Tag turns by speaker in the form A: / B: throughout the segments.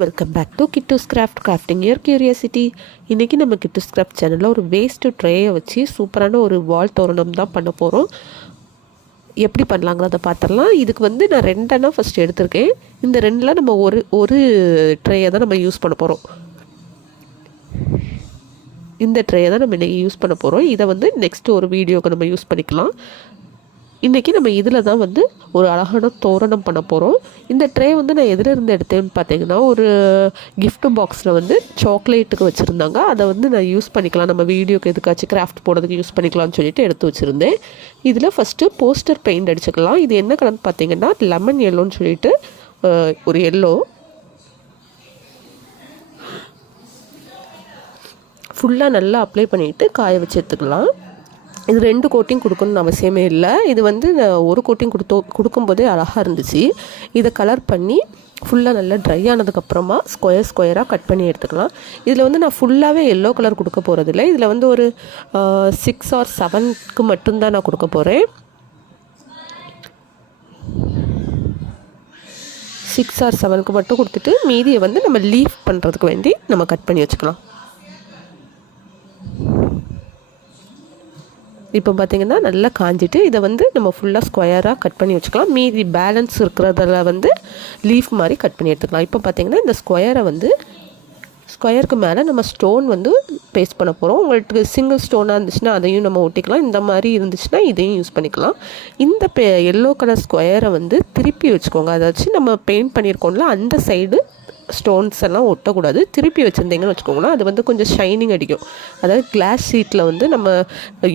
A: Welcome back to Kittoos craft crafting year curiosity இன்றைக்கி நம்ம Kittus craft சேனலில் ஒரு வேஸ்ட்டு ட்ரேயை வச்சு சூப்பரான ஒரு வால் தோரணம் தான் பண்ண போகிறோம் எப்படி பண்ணலாங்கிறத பார்த்துடலாம் இதுக்கு வந்து நான் ரெண்டெண்ணா ஃபஸ்ட் எடுத்திருக்கேன். இந்த ரெண்டில் நம்ம ஒரு ஒரு ட்ரேயை தான் நம்ம யூஸ் பண்ண போகிறோம் இந்த ட்ரேயை தான் நம்ம இன்றைக்கி யூஸ் பண்ண போகிறோம் இதை வந்து நெக்ஸ்ட்டு ஒரு வீடியோக்கு நம்ம யூஸ் பண்ணிக்கலாம். இன்றைக்கி நம்ம இதில் தான் வந்து ஒரு அழகான தோரணம் பண்ண போகிறோம் இந்த ட்ரே வந்து நான் எதில் இருந்து எடுத்தேன்னு பார்த்தீங்கன்னா ஒரு கிஃப்ட் பாக்ஸில் வந்து சாக்லேட்டுக்கு வச்சுருந்தாங்க. அதை வந்து நான் யூஸ் பண்ணிக்கலாம். நம்ம வீடியோக்கு எதுக்காச்சும் கிராஃப்ட் போடுறதுக்கு யூஸ் பண்ணிக்கலாம்னு சொல்லிட்டு எடுத்து வச்சுருந்தேன். இதில் ஃபஸ்ட்டு போஸ்டர் பெயிண்ட் அடிச்சுக்கலாம். இது என்ன கலர்னு பார்த்தீங்கன்னா லெமன் எல்லோன்னு சொல்லிட்டு ஒரு எல்லோ ஃபுல்லாக நல்லா அப்ளை பண்ணிவிட்டு காய வச்சு எடுத்துக்கலாம். இது ரெண்டு கோட்டிங் கொடுக்கணும்னு அவசியமே இல்லை. இது வந்து ஒரு கோட்டிங் கொடுத்தோ கொடுக்கும்போதே அழகாக இருந்துச்சு. இதை கலர் பண்ணி ஃபுல்லாக நல்லா ட்ரை ஆனதுக்கப்புறமா ஸ்கொயர் ஸ்கொயராக கட் பண்ணி எடுத்துக்கலாம். இதில் வந்து நான் ஃபுல்லாகவே எல்லோ கலர் கொடுக்க போகிறதில்ல இதில் வந்து ஒரு சிக்ஸ் ஆர் செவனுக்கு மட்டும்தான் நான் கொடுக்க போகிறேன் சிக்ஸ் ஆர் செவனுக்கு மட்டும் கொடுத்துட்டு மீதியை வந்து நம்ம லீஃப் பண்ணுறதுக்கு வேண்டி நம்ம கட் பண்ணி வச்சுக்கலாம். இப்போ பார்த்திங்கன்னா நல்லா காஞ்சிட்டு இதை வந்து நம்ம ஃபுல்லாக ஸ்கொயராக கட் பண்ணி வச்சுக்கலாம். மீதி பேலன்ஸ் இருக்கிறதில் வந்து லீஃப் மாதிரி கட் பண்ணி எடுத்துக்கலாம். இப்போ பார்த்திங்கன்னா இந்த ஸ்கொயரை வந்து ஸ்கொயருக்கு மேலே நம்ம ஸ்டோன் வந்து பேஸ்ட் பண்ண போகிறோம் உங்களுக்கு சிங்கிள் ஸ்டோனாக இருந்துச்சுன்னா அதையும் நம்ம ஒட்டிக்கலாம். இந்த மாதிரி இருந்துச்சுன்னா இதையும் யூஸ் பண்ணிக்கலாம். இந்த பெ எல்லோ கலர் ஸ்கொயரை வந்து திருப்பி வச்சுக்கோங்க. அதாச்சும் நம்ம பெயிண்ட் பண்ணியிருக்கோம்ல அந்த சைடு ஸ்டோன்ஸ் எல்லாம் ஒட்டக்கூடாது. திருப்பி வச்சுருந்தீங்கன்னு வச்சுக்கோங்களேன் அது வந்து கொஞ்சம் ஷைனிங் அடிக்கும். அதாவது கிளாஸ் ஷீட்டில் வந்து நம்ம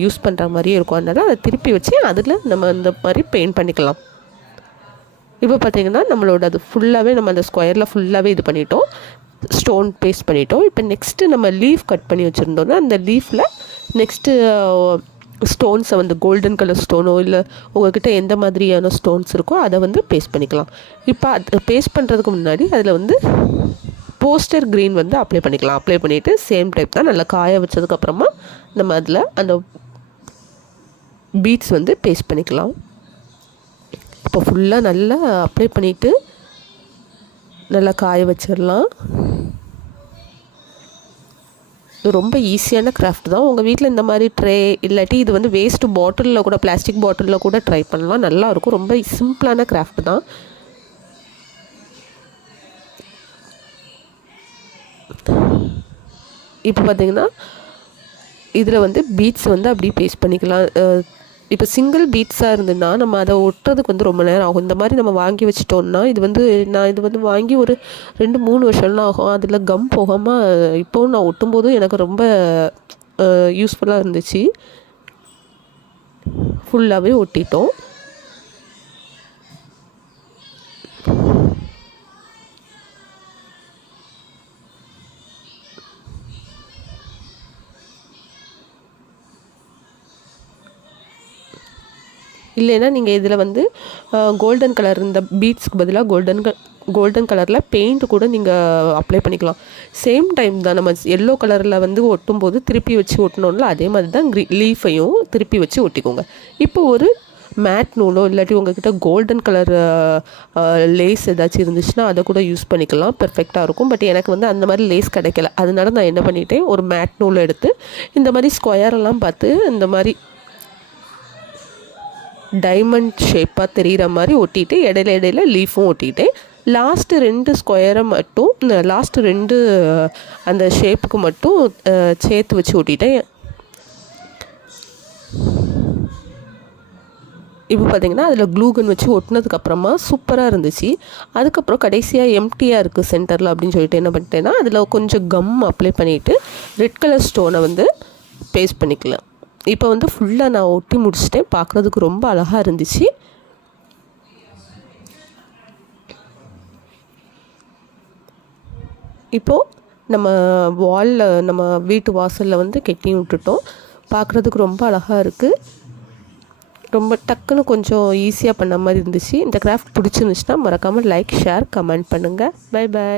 A: யூஸ் பண்ணுற மாதிரியே இருக்கும். அதனால் அதை திருப்பி வச்சு அதில் நம்ம இந்த மாதிரி பெயிண்ட் பண்ணிக்கலாம். இப்போ பார்த்தீங்கன்னா நம்மளோட அது ஃபுல்லாகவே நம்ம அந்த ஸ்கொயரில் ஃபுல்லாகவே இது பண்ணிட்டோம். ஸ்டோன் பேஸ்ட் பண்ணிட்டோம். இப்போ நெக்ஸ்ட்டு நம்ம லீஃப் கட் பண்ணி வச்சுருந்தோம்னா அந்த லீஃபில் நெக்ஸ்ட்டு ஸ்டோன்ஸை வந்து கோல்டன் கலர் ஸ்டோனோ இல்லை உங்கள்கிட்ட எந்த மாதிரியான ஸ்டோன்ஸ் இருக்கோ அதை வந்து பேஸ்ட் பண்ணிக்கலாம். இப்போ அது பேஸ்ட் பண்ணுறதுக்கு முன்னாடி அதில் வந்து போஸ்டர் க்ரீன் வந்து அப்ளை பண்ணிக்கலாம். அப்ளை பண்ணிவிட்டு சேம் டைப் தான் நல்லா காய வச்சதுக்கப்புறமா நம்ம அதில் அந்த பீட்ஸ் வந்து பேஸ்ட் பண்ணிக்கலாம். இப்போ ஃபுல்லாக நல்லா அப்ளை பண்ணிவிட்டு நல்லா காய வச்சிடலாம். இது ரொம்ப ஈஸியான கிராஃப்ட் தான். உங்கள் வீட்டில் இந்த மாதிரி ட்ரே இல்லாட்டி இது வந்து வேஸ்ட்டு பாட்டிலில் கூட பிளாஸ்டிக் பாட்டிலில் கூட ட்ரை பண்ணலாம். நல்லாயிருக்கும் ரொம்ப சிம்பிளான கிராஃப்ட் தான். இப்போ பார்த்தீங்கன்னா இதில் வந்து பீட்ஸ் வந்து அப்படியே பேஸ்ட் பண்ணிக்கலாம். இப்போ சிங்கிள் பீட்ஸாக இருந்ததுன்னா நம்ம அதை ஒட்டுறதுக்கு வந்து ரொம்ப நேரம் ஆகும். இந்த மாதிரி நம்ம வாங்கி வச்சிட்டோம்னா இது வந்து நான் இது வந்து வாங்கி ஒரு ரெண்டு மூணு வருஷம்லாம் ஆகும். அதில் கம் போகாமல் இப்போவும் நான் ஒட்டும்போதும் எனக்கு ரொம்ப யூஸ்ஃபுல்லாக இருந்துச்சு. ஃபுல்லாகவே ஒட்டிட்டோம். இல்லைன்னா நீங்கள் இதில் வந்து கோல்டன் கலர் இந்த பீட்ஸ்க்கு பதிலாக கோல்டன் கோல்டன் கலரில் பெயிண்ட் கூட நீங்கள் அப்ளை பண்ணிக்கலாம். சேம் டைம் தான் நம்ம எல்லோ கலரில் வந்து ஒட்டும்போது திருப்பி வச்சு ஒட்டணும்ல அதே மாதிரி தான் க்ரீ லீஃபையும் திருப்பி வச்சு ஒட்டிக்கோங்க. இப்போ ஒரு மேட் நூலோ இல்லாட்டி உங்ககிட்ட கோல்டன் கலர் லேஸ் ஏதாச்சும் இருந்துச்சுன்னா அதை கூட யூஸ் பண்ணிக்கலாம். பெர்ஃபெக்டாக இருக்கும். பட் எனக்கு வந்து அந்த மாதிரி லேஸ் கிடைக்கல. அதனால நான் என்ன பண்ணிட்டேன் ஒரு மேட் நூலை எடுத்து இந்த மாதிரி ஸ்கொயரெல்லாம் பார்த்து இந்த மாதிரி டைமண்ட் ஷேப்பாக தெரிகிற மாதிரி ஒட்டிட்டு இடையில இடையில லீஃபும் ஒட்டிட்டேன் லாஸ்ட்டு ரெண்டு ஸ்கொயரை மட்டும் லாஸ்ட்டு ரெண்டு அந்த ஷேப்புக்கு மட்டும் சேர்த்து வச்சு ஒட்டிட்டேன். இப்போ பார்த்தீங்கன்னா அதில் க்ளூகன் வச்சு ஒட்டினதுக்கப்புறமா சூப்பராக இருந்துச்சு. அதுக்கப்புறம் கடைசியாக எம்டியாக இருக்குது சென்டரில் அப்படின்னு சொல்லிட்டு என்ன பண்ணிட்டேன்னா அதில் கொஞ்சம் கம் அப்ளை பண்ணிவிட்டு ரெட் கலர் ஸ்டோனை வந்து பேஸ்ட் பண்ணிக்கலாம். இப்போ வந்து ஃபுல்லாக நான் ஒட்டி முடிச்சிட்டேன். பார்க்குறதுக்கு ரொம்ப அழகாக இருந்துச்சு. இப்போது நம்ம வாலில் நம்ம வீட்டு வாசலில் வந்து கெட்டி விட்டுட்டோம். பார்க்குறதுக்கு ரொம்ப அழகாக இருக்குது ரொம்ப டக்குன்னு கொஞ்சம் ஈஸியாக பண்ண மாதிரி இருந்துச்சு. இந்த கிராஃப்ட் பிடிச்சிருந்துச்சுன்னா மறக்காமல் லைக் ஷேர் கமெண்ட் பண்ணுங்கள் பை பை